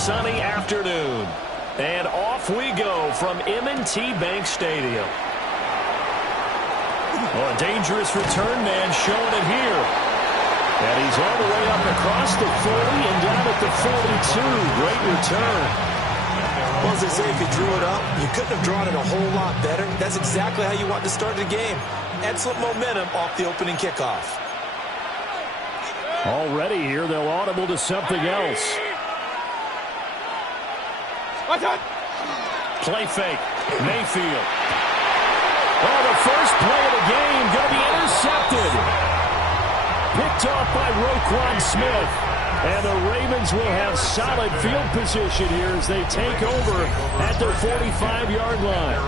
sunny afternoon. And off we go from M&T Bank Stadium. Oh, a dangerous return man showing it here. And he's all the way up across the 40 and down at the 42. Great return. Well, as they say, if you drew it up, you couldn't have drawn it a whole lot better. That's exactly how you want to start the game. Excellent momentum off the opening kickoff. Already here, they'll audible to something else. Play fake. Mayfield. Oh, the first play of the game going to be intercepted. Picked off by Roquan Smith. And the Ravens will have solid field position here as they take over at their 45-yard line.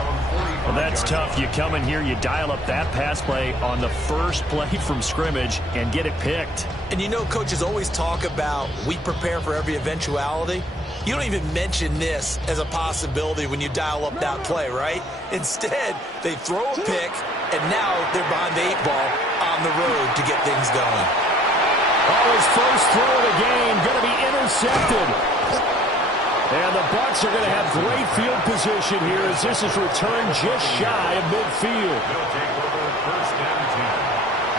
Well, that's tough. You come in here, you dial up that pass play on the first play from scrimmage and get it picked. And you know, coaches always talk about we prepare for every eventuality. You don't even mention this as a possibility when you dial up that play, right? Instead, they throw a pick, and now they're behind the 8-ball on the road to get things going. Oh, his first throw of the game going to be intercepted. And the Bucs are going to have great field position here as this is returned just shy of midfield. They'll take over first and 10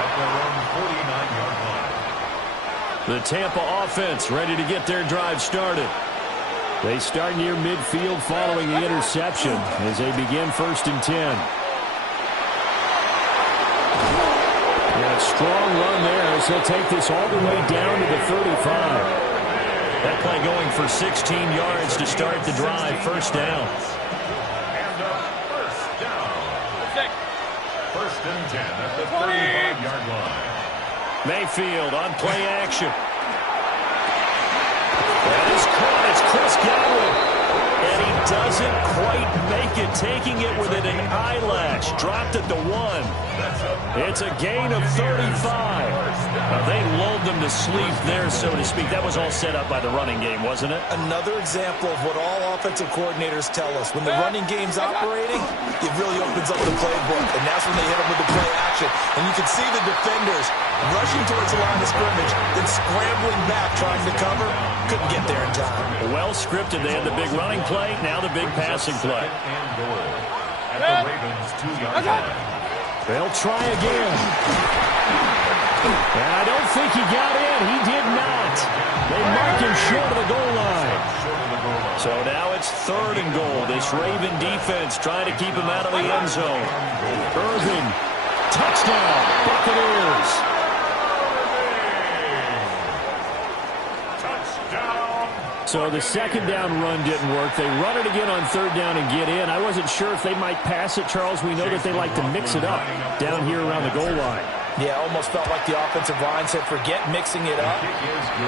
at their own 49-yard line. The Tampa offense ready to get their drive started. They start near midfield following the interception as they begin first and 10. And a strong run there as they'll take this all the way down to the 35. That play going for 16 yards to start the drive. First down. And first down. First and 10 at the 35-yard line. Mayfield on play action. That is caught. It's Chris Godwin. And he doesn't quite make it, taking it within an eyelash. Dropped at the 1. It's a gain of 35. They lulled them to sleep there, so to speak. That was all set up by the running game, wasn't it? Another example of what all offensive coordinators tell us. When the running game's operating, it really opens up the playbook. And that's when they hit them with the play action. And you can see the defenders rushing towards the line of scrimmage, then scrambling back trying to cover. Couldn't get there in time. Well scripted. They had the big running play, now the big passing play. And goal at the Ravens' 2-yard line. They'll try again. And I don't think he got in. He did not. They mark him short of the goal line. So now it's third and goal. This Raven defense trying to keep him out of the end zone. Irvin, touchdown, Buccaneers. So the second down run didn't work. They run it again on third down and get in. I wasn't sure if they might pass it, Charles. We know that they like to mix it up down here around the goal line. Yeah, almost felt like the offensive line said, forget mixing it up.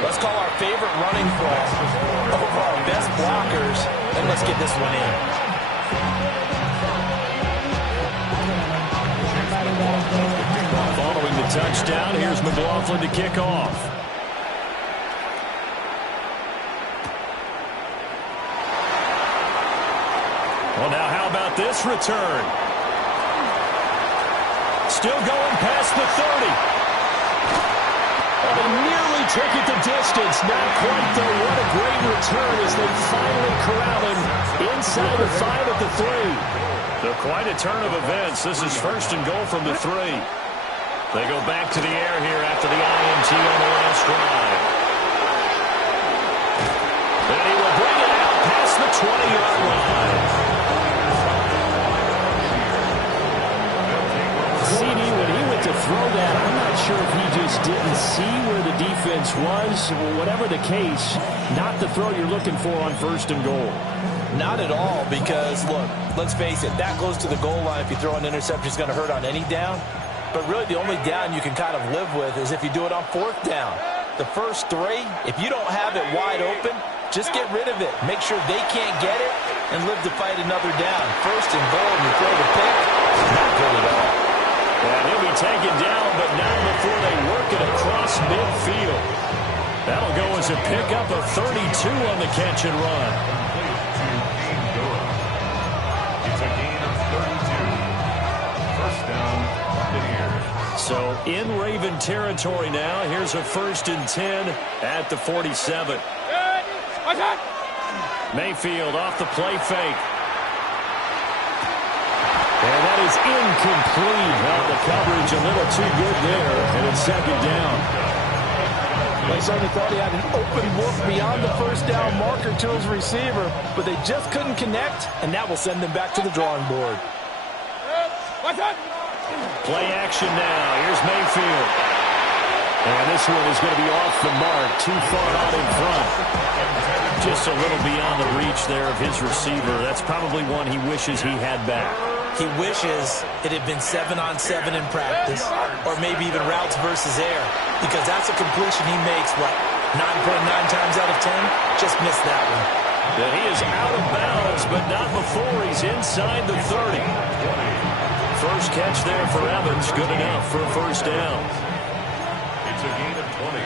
Let's call our favorite running play over our best blockers, and let's get this one in. Following the touchdown, here's McLaughlin to kick off. Well, now how about this return? Still going past the 30. They nearly took it the distance. Not quite, though. What a great return as they finally corral him inside the 5 at the 3. So quite a turn of events. This is first and goal from the 3. They go back to the air here after the INT on the last drive. And he will bring it out past the 20-yard line. To throw that, I'm not sure if he just didn't see where the defense was. Whatever the case, not the throw you're looking for on first and goal. Not at all, because, look, let's face it, that goes to the goal line. If you throw an interception, it's going to hurt on any down. But really, the only down you can kind of live with is if you do it on fourth down. The first 3, if you don't have it wide open, just get rid of it. Make sure they can't get it and live to fight another down. First and goal, and you throw the pick, not good at all. And he'll be taken down, but not before they work it across midfield. That'll go as a pickup of 32 on the catch and run. It's a gain of 32. First down, Buccaneers. So in Raven territory now, here's a first and 10 at the 47. Mayfield off the play fake. And that is incomplete. The coverage a little too good there, and it's second down. They certainly thought he had an open look beyond the first down marker to his receiver, but they just couldn't connect, and that will send them back to the drawing board. Play action now. Here's Mayfield. And this one is going to be off the mark, too far out in front. Just a little beyond the reach there of his receiver. That's probably one he wishes he had back. He wishes it had been 7-on-7 in practice, or maybe even routes versus air, because that's a completion he makes, 9.9 times out of 10? Just missed that one. And he is out of bounds, but not before he's inside the 30. First catch there for Evans, good enough for a first down. It's a gain of 20.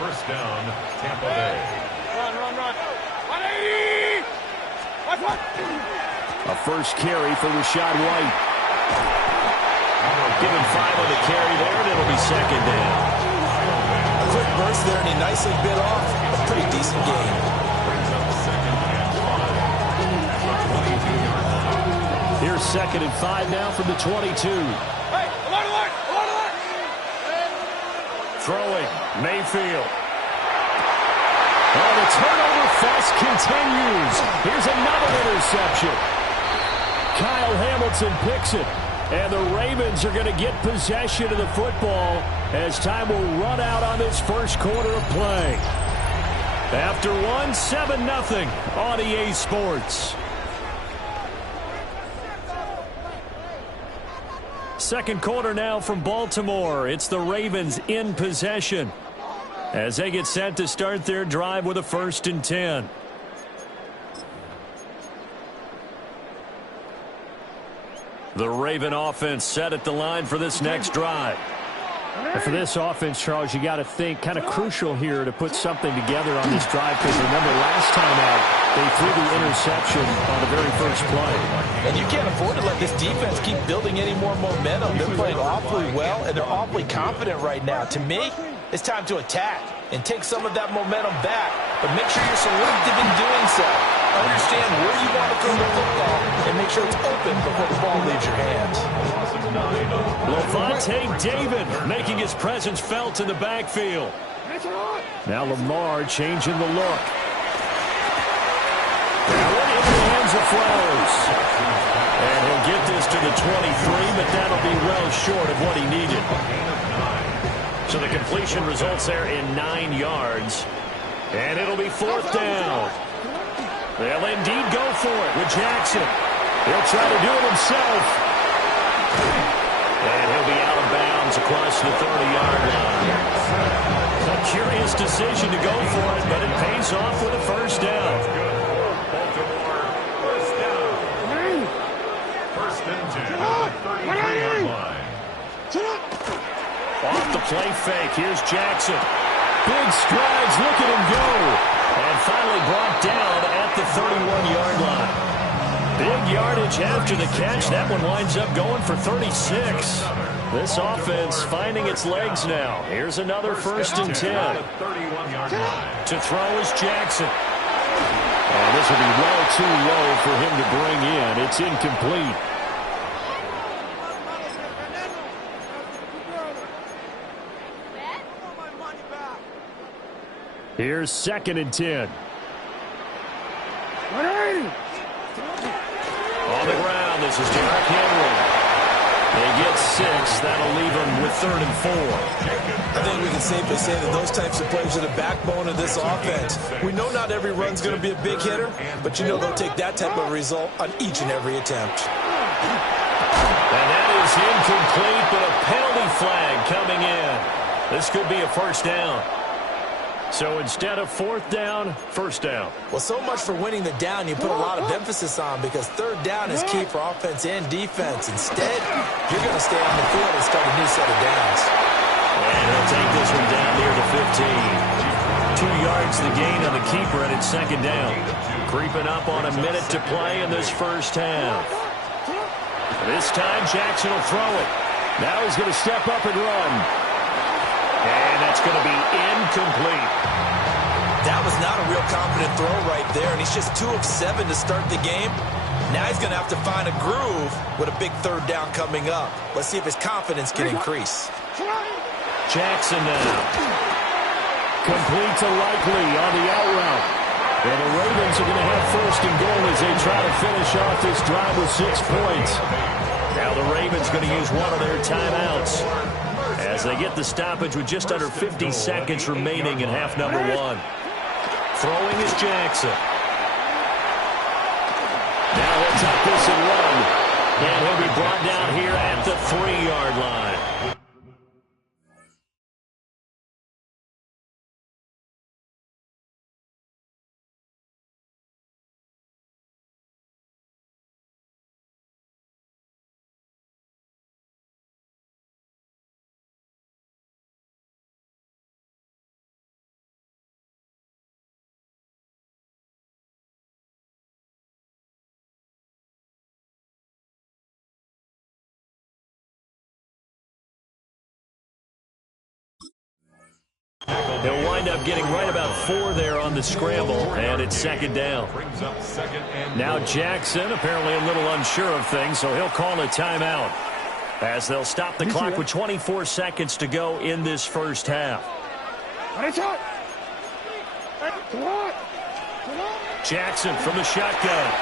First down, Tampa Bay. Run. 180! What? A first carry for Rashad White. Give him 5 on the carry there, and it'll be second down. A quick burst there, and he nicely bit off a pretty decent gain. Here's 2nd and 5 now from the 22. Hey, alert! Throwing, Mayfield. Oh, the turnover fest continues. Here's another interception. Kyle Hamilton picks it. And the Ravens are going to get possession of the football as time will run out on this first quarter of play. After 7-0 on EA Sports. Second quarter now from Baltimore. It's the Ravens in possession as they get set to start their drive with a 1st and 10. The Raven offense set at the line for this next drive. And for this offense, Charles, you got to think kind of crucial here to put something together on this drive, because remember last time out they threw the interception on the very first play. And you can't afford to let this defense keep building any more momentum. They're playing awfully well, and they're awfully confident right now. To me, it's time to attack and take some of that momentum back, but make sure you're selective in doing so. Understand where you want to throw the football and make sure it's open before the ball leaves your hands. Levante David making his presence felt in the backfield. Now Lamar changing the look. Now into the hands of Flowers. And he'll get this to the 23, but that'll be well short of what he needed. So the completion results there in 9 yards. And it'll be 4th down. They'll indeed go for it with Jackson. He'll try to do it himself. And he'll be out of bounds across the 30-yard line. A curious decision to go for it, but it pays off with a first down. Baltimore, first down. 1st and 10 on the 33-yard line. Off the play fake, here's Jackson. Big strides, look at him go. And finally brought down at the 31-yard line. Big yardage after the catch. That one winds up going for 36. This offense finding its legs now. Here's another 1st and 10. To throw is Jackson. And this will be well too low for him to bring in. It's incomplete. Here's 2nd and 10. On the ground, this is Derrick Henry. They get 6. That'll leave them with 3rd and 4. I think we can safely say that those types of plays are the backbone of this offense. We know not every run's going to be a big hitter, but you know they'll take that type of result on each and every attempt. And that is incomplete, but a penalty flag coming in. This could be a first down. So instead of 4th down, first down. Well, so much for winning the down you put a lot of emphasis on, because 3rd down is key for offense and defense. Instead, you're going to stay on the field and start a new set of downs. And he'll take this one down near the 15. 2 yards the gain on the keeper, and it's 2nd down. Creeping up on a minute to play in this first half. This time, Jackson will throw it. Now he's going to step up and run. And that's going to be incomplete. That was not a real confident throw right there, and he's just 2 of 7 to start the game. Now he's going to have to find a groove with a big third down coming up. Let's see if his confidence can increase. Jackson now. Complete to Likely on the out route. And the Ravens are going to have first and goal as they try to finish off this drive with 6 points. Now the Ravens going to use one of their timeouts as they get the stoppage with just under 50 seconds remaining in half number 1. Throwing is Jackson. Now he'll tuck this and run. And he'll be brought down here at the 3-yard line. He'll wind up getting right about 4 there on the scramble, and it's second down. Now Jackson apparently a little unsure of things, so he'll call a timeout as they'll stop the clock with 24 seconds to go in this first half. Jackson from the shotgun.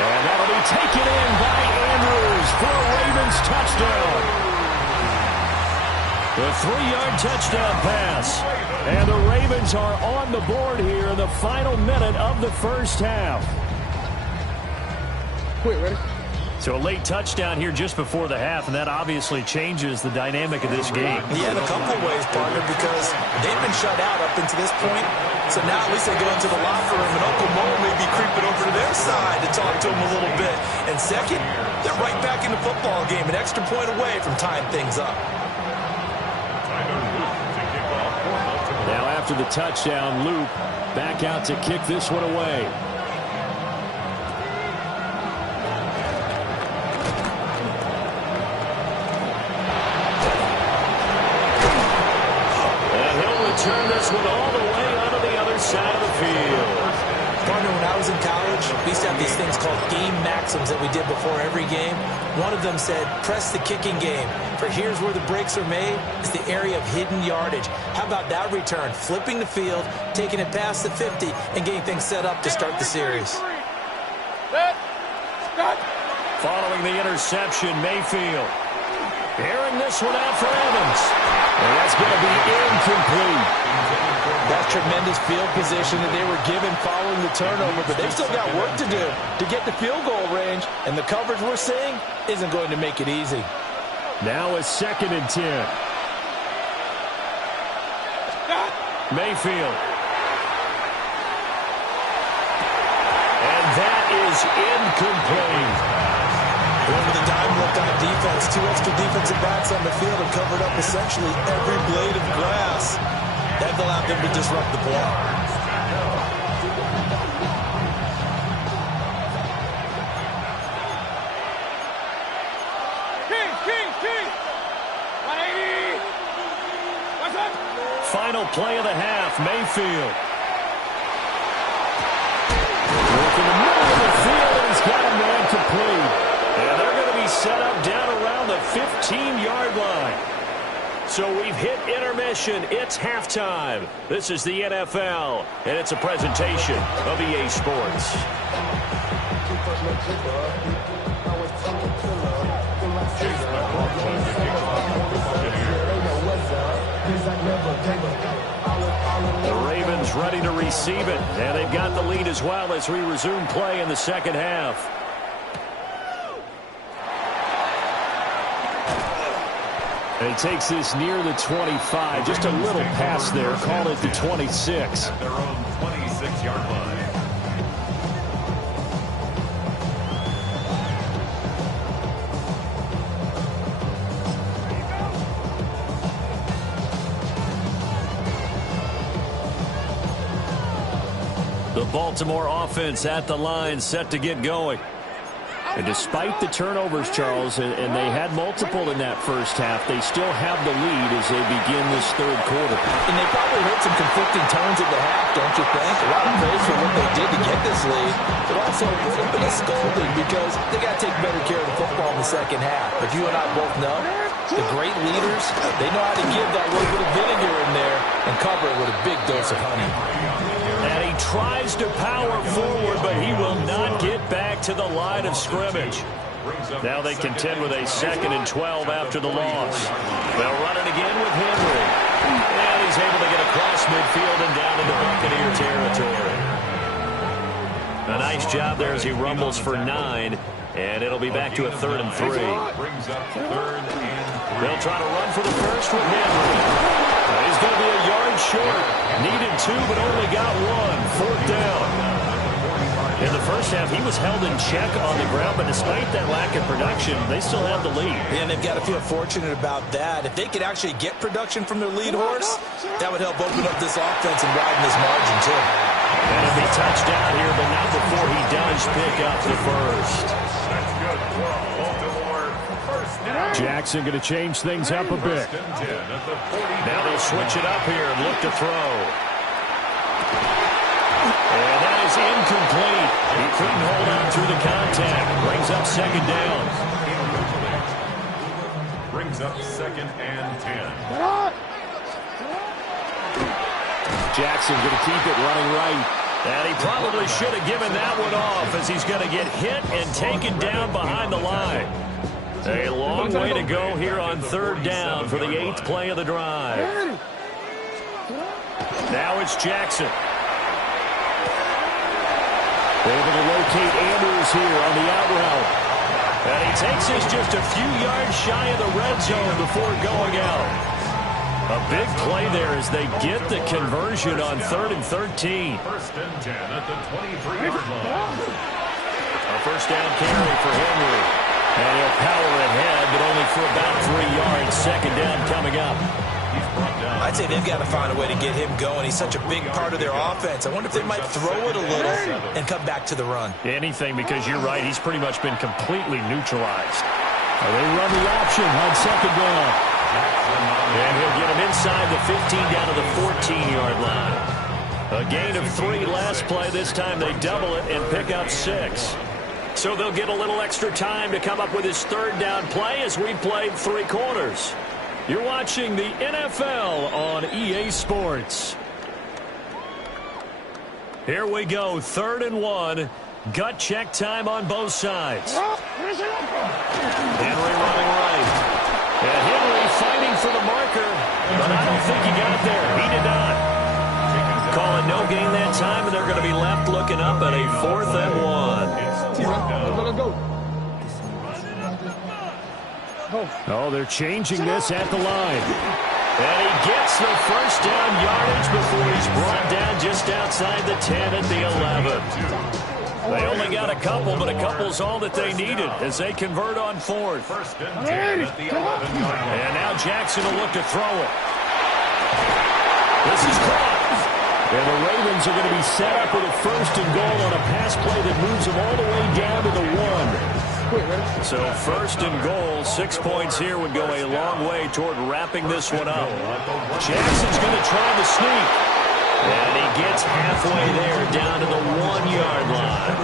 And that'll be taken in by Andrews for a Ravens touchdown. The 3-yard touchdown pass. And the Ravens are on the board here in the final minute of the first half. Wait, ready? So a late touchdown here just before the half, and that obviously changes the dynamic of this game. Yeah, in a couple of ways, partner, because they've been shut out up until this point. So now at least they go into the locker room, and Uncle Mo may be creeping over to their side to talk to him a little bit. And second, they're right back in the football game, an extra point away from tying things up. Now after the touchdown, Loop back out to kick this one away. And he'll return this one all the way onto the other side of the field. Partner, when I was in college, we used to have these things called game maxims that we did before every game. One of them said, press the kicking game. For here's where the breaks are made, is the area of hidden yardage. How about that return? Flipping the field, taking it past the 50, and getting things set up to start the series. Following the interception, Mayfield. Airing this one out for Evans. And that's going to be incomplete. That's tremendous field position that they were given following the turnover, but they've still got work to do to get the field goal range, and the coverage we're seeing isn't going to make it easy. Now a 2nd and 10. Mayfield. And that is incomplete. Going with a dime look on defense, 2 extra defensive backs on the field and covered up essentially every blade of grass. That allowed them to disrupt the play. King! 180! What's up? Final play of the half, Mayfield. Working the middle of the field, and he's got a man complete. And they're going to be set up down around the 15-yard line. So we've hit intermission. It's halftime. This is the NFL, and it's a presentation of EA Sports. The Ravens ready to receive it, and they've got the lead as well as we resume play in the second half. And he takes this near the 25. Just a little pass there. Call it the 26. At their own 26-yard line. The Baltimore offense at the line, set to get going. And despite the turnovers, Charles, and they had multiple in that first half, they still have the lead as they begin this third quarter. And they probably heard some conflicting tones at the half, don't you think? A lot of praise for what they did to get this lead, but also a little bit of scolding because they got to take better care of the football in the second half. But you and I both know the great leaders, they know how to give that little bit of vinegar in there and cover it with a big dose of honey. And he tries to power forward, but he will not get back to the line of scrimmage. Now they contend with a 2nd and 12 after the loss. They'll run it again with Henry. And he's able to get across midfield and down into Buccaneer territory. A nice job there as he rumbles for 9. And it'll be back to a 3rd and 3. They'll try to run for the first with Henry. He's going to be a yard short. Needed 2, but only got 1. 4th down. In the first half, he was held in check on the ground, but despite that lack of production, they still have the lead. And they've got to feel fortunate about that. If they could actually get production from their lead horse, that would help open up this offense and widen this margin, too. And it'll be touchdown here, but not before he does pick up the first. Jackson going to change things up a bit. Now they'll switch it up here and look to throw. And that is incomplete. He couldn't hold on through the contact. Brings up 2nd down. Brings up 2nd and 10. Jackson going to keep it running right. And he probably should have given that one off as he's going to get hit and taken down behind the line. A long way to go here on 3rd down for the 8th play of the drive. Now it's Jackson. Able to locate Andrews here on the out route. And he takes us just a few yards shy of the red zone before going out. A big play there as they get the conversion on 3rd and 13. 1st and 10 at the 23-yard line. A first down carry for Henry. And he'll power ahead, but only for about 3 yards. 2nd down coming up. I'd say they've got to find a way to get him going. He's such a big part of their offense. I wonder if they might throw it a little and come back to the run. Anything, because you're right. He's pretty much been completely neutralized. They run the option on 2nd down. And he'll get him inside the 15 down to the 14-yard line. A gain of 3 last play. This time they double it and pick up 6. So they'll get a little extra time to come up with his 3rd down play as we played 3 quarters. You're watching the NFL on EA Sports. Here we go, 3rd and 1. Gut check time on both sides. Henry running right. And Henry fighting for the marker, but I don't think he got there. He did not. Call it no gain that time, and they're going to be left looking up at a 4th and 1. Oh, they're changing this at the line. And he gets the first down yardage before he's brought down just outside the 10 at the 11. They only got a couple, but a couple's all that they needed as they convert on 4th. 1st and 10 at the 11-yard line. And now Jackson will look to throw it. This is caught. And the Ravens are going to be set up with a 1st and goal on a pass play that moves them all the way down to the 1. So 1st and goal, 6 points here would go a long way toward wrapping this one up. Jackson's going to try the sneak. And he gets halfway there down to the 1-yard line.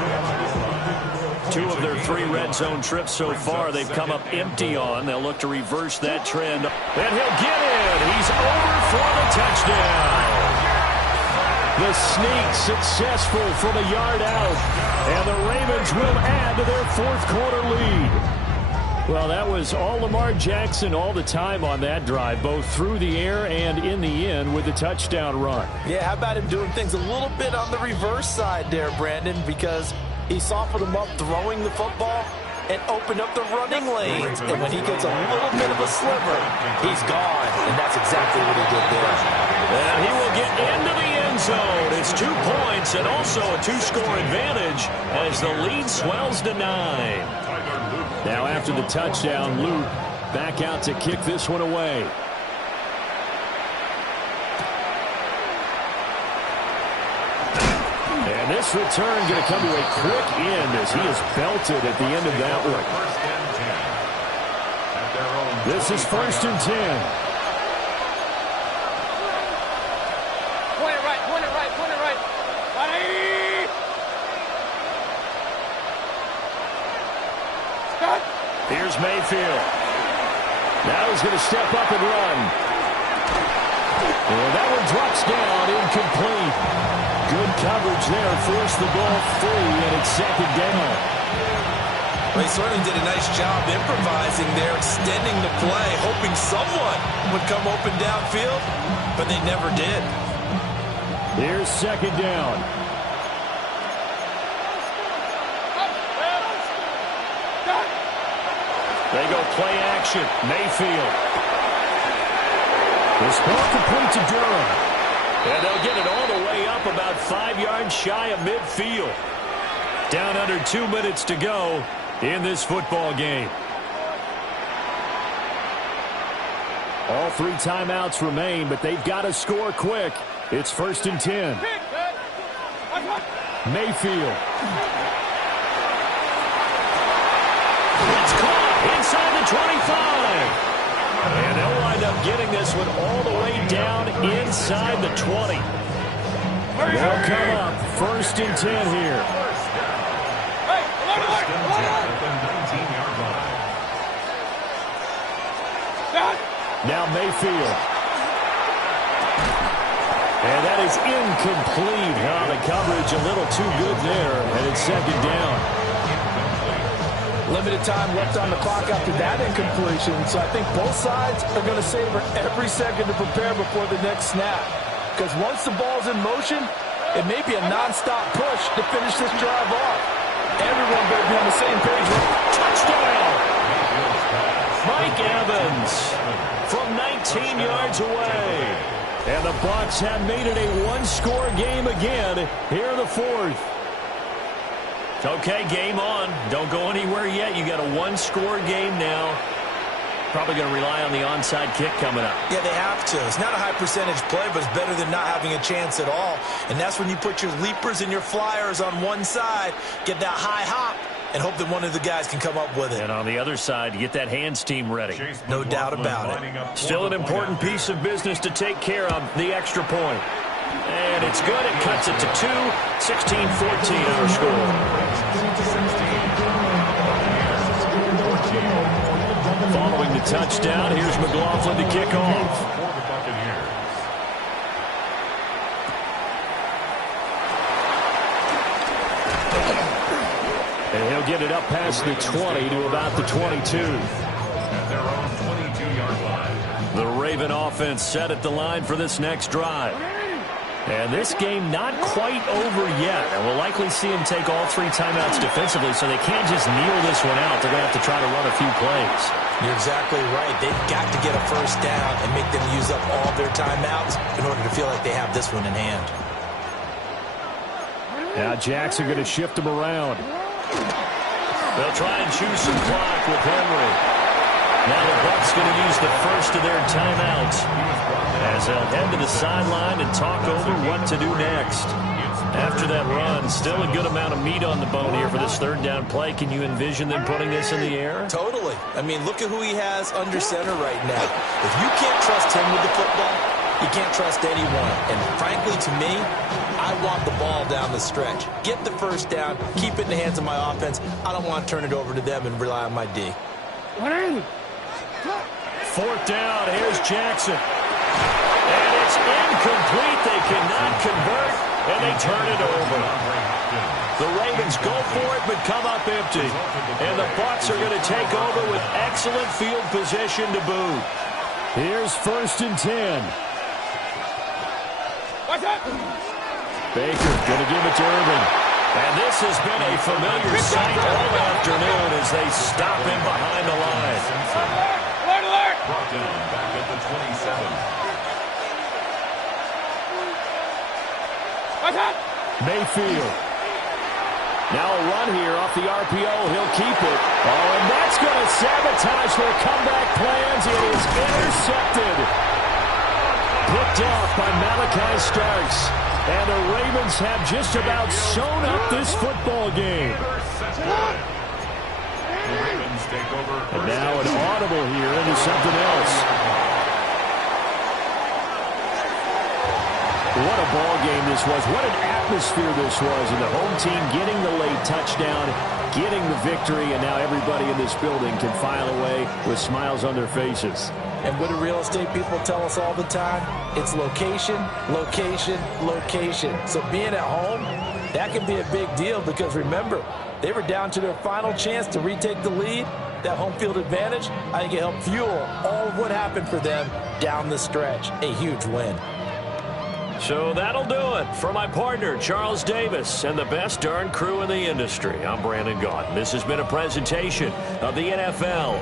2 of their 3 red zone trips so far they've come up empty on. They'll look to reverse that trend. And he'll get in. He's over for the touchdown. The sneak successful from a yard out. And the Ravens will add to their 4th quarter lead. Well, that was all Lamar Jackson all the time on that drive, both through the air and in the end with the touchdown run. Yeah, how about him doing things a little bit on the reverse side there, Brandon, because he softened him up throwing the football and opened up the running lanes. And when he gets a little bit of a sliver, he's gone. And that's exactly what he did there. And he will get into the end zone. It's 2 points and also a 2-score advantage as the lead swells to 9. Now after the touchdown, Luke back out to kick this one away. And And this return going to come to a quick end as he is belted at the end of that one. This is 1st and 10. Point it right, point it right, point it right. 180. Start. Here's Mayfield. Now he's going to step up and run. And that one drops down, incomplete. Good coverage there, forced the ball free, and it's 2nd down. They certainly did a nice job improvising there, extending the play, hoping someone would come open downfield, but they never did. Here's 2nd down. They go play action. Mayfield. This ball complete to Durham. And they'll get it all the way up about 5 yards shy of midfield. Down under 2 minutes to go in this football game. All 3 timeouts remain, but they've got to score quick. It's 1st and 10. Mayfield. It's caught inside the 25. And they'll wind up getting this one all the way down inside the 20. They'll come up 1st and 10 here. Now Mayfield. And that is incomplete. The coverage a little too good there, and it's 2nd down. Limited time left on the clock after that incompletion, so I think both sides are going to savor every second to prepare before the next snap. Because once the ball's in motion, it may be a nonstop push to finish this drive off. Everyone better be on the same page. Touchdown! Mike Evans from 19 yards away. And the Bucs have made it a one-score game again here in the 4th. Okay, game on. Don't go anywhere yet. You got a one-score game now. Probably going to rely on the onside kick coming up. Yeah, they have to. It's not a high percentage play, but it's better than not having a chance at all. And that's when you put your leapers and your flyers on one side, get that high hop, and hope that one of the guys can come up with it. And on the other side, get that hands team ready. No doubt about it. Still an important piece of business to take care of, the extra point. And it's good. It cuts it to 2. 16-14 our score. Following the touchdown, here's McLaughlin to kick off. And he'll get it up past the 20 to about the 22. At their own 22-yard line. The Raven offense set at the line for this next drive. And this game not quite over yet. And we'll likely see him take all 3 timeouts defensively, so they can't just kneel this one out. They're going to have to try to run a few plays. You're exactly right. They've got to get a first down and make them use up all their timeouts in order to feel like they have this one in hand. Now Jackson going to shift him around. They'll try and choose some clock with Henry. Now the Bucs going to use the first of their timeouts as they'll head to the sideline and talk over what to do next. After that run, still a good amount of meat on the bone here for this 3rd down play. Can you envision them putting this in the air? Totally. I mean, look at who he has under center right now. If you can't trust him with the football, you can't trust anyone. And frankly, to me, I want the ball down the stretch. Get the first down, keep it in the hands of my offense. I don't want to turn it over to them and rely on my D. 4th down, here's Jackson. And it's incomplete. They cannot convert, and they turn it over. The Ravens go for it, but come up empty. And the Bucs are going to take over with excellent field position to boot. Here's 1st and 10. What's up? Baker going to give it to Irvin. And this has been a familiar sight all afternoon as they stop him behind the line. Alert, alert! Brought down back at the 27. What's up? Mayfield. Now a run here off the RPO. He'll keep it. Oh, and that's going to sabotage their comeback plans. It is intercepted. Picked off by Malachi Starks. And the Ravens have just about sewn up this football game. And now an audible here into something else. What a ball game this was. What an atmosphere this was. And the home team getting the late touchdown, getting the victory, and now everybody in this building can file away with smiles on their faces. And what do real estate people tell us all the time? It's location, location, location. So being at home, that can be a big deal because remember, they were down to their final chance to retake the lead. That home field advantage, I think it helped fuel all of what happened for them down the stretch. A huge win. So that'll do it for my partner, Charles Davis, and the best darn crew in the industry. I'm Brandon Gaudin. This has been a presentation of the NFL